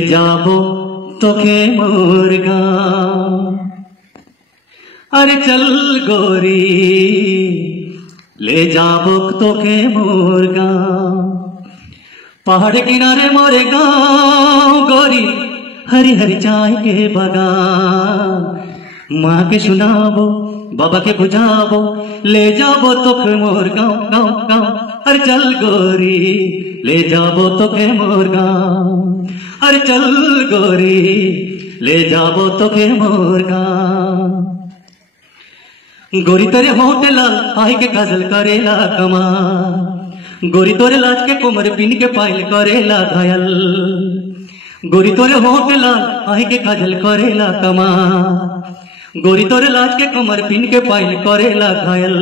जाबो तोखे मोर गाँव। अरे चल गोरी ले जाबो तोखे मोर गाँव। पहाड़ किनारे मोरे गाँव गोरी, हरी हरी चाय के बगान। माँ के सुनाबो बाबा के बुझाबो, ले जाबो तोखे मोर गाँव गाँव गाँव। अरे चल गोरी ले जाबो तोखे मोर गाँव। अरे चल गोरी ले जाबो तोखे मोर गाँव। गोरी तोरे होंठ लाल आय के काजल करेला कमाल। गोरी तोरे लाज के कोमर पिन के पायल करेला घायल। गोरी तोरे होंठ लाल आय के काजल करेला कमाल। गोरी तोरे लाज के कोमर पिन के पायल करेला घायल।